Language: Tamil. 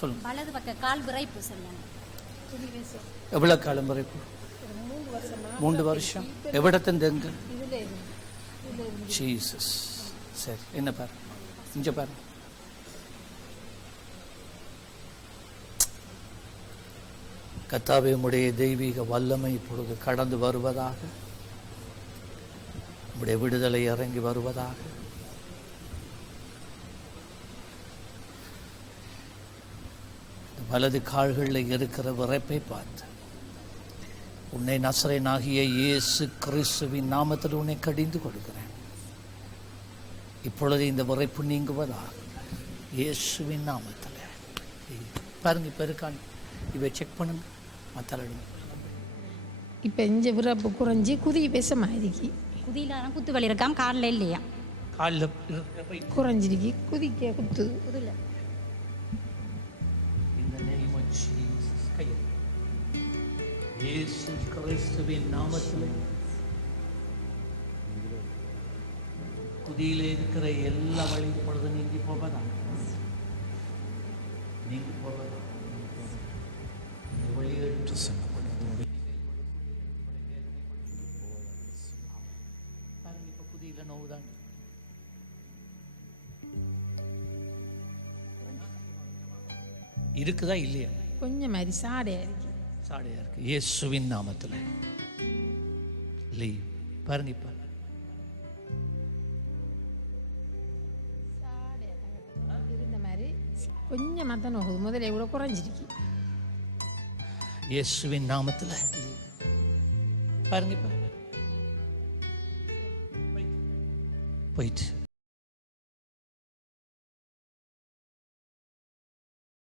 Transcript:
சொல்லுங்க. வலது பக்க கால் விரைப்பு சரியான எவ்வளோ காலம் வரைக்கும் மூன்று வருஷம்? எவ்விடத்தின் எங்க? ஜீசஸ். சரி என்ன பாரு? இங்க பாரு. கத்தாவே தெய்வீக வல்லமை இப்பொழுது கடந்து வருவதாக உம்முடைய விடுதலை இறங்கி வருவதாக வலது கால்களில் இருக்கிற விரைப்பை பார்த்து உன்னை நசரேனாகிய இயேசு கிறிஸ்துவின் நாமத்தில் உன்னை கடிந்து கொடுக்கிறேன் இப்பொழுது இந்த விரைப்பு நீங்குவதா? இயேசுவின் நாமத்தில். பாருங்க இப்போ இருக்கான் இவை செக் பண்ணுங்க. மத்தளடுங்க இப்போ இஞ்ச விறப்பு குறைஞ்சி குதி விஷமாயிருக்கு. குதியில குத்து வலி இருக்காம் காலில் இல்லையா? காலில் குறைஞ்சிருக்கு குதிக்க குத்து. குதில. இயேசு கிறிஸ்துவின் நாமத்தில். குதியிலே இருக்கிற எல்லா வழியும் பொழுது நீங்கி போவதா? நீங்கி போவதா? இந்த வழியேற்று பாருங்க இப்போ குதியில நோவுதான் இருக்குதா இல்லையா? கொஞ்சம் மாதிரி சாடையா இருக்கு. சாடையா இருக்கு இயேசுவின் நாமத்தில் லீவ் பாருங்க இப்ப இருந்த மாதிரி கொஞ்சமாக தான் நோகுது முதல்ல எவ்வளோ குறைஞ்சிருக்கு இயேசுவின் நாமத்தில் பாருங்க இப்ப போயிட்டு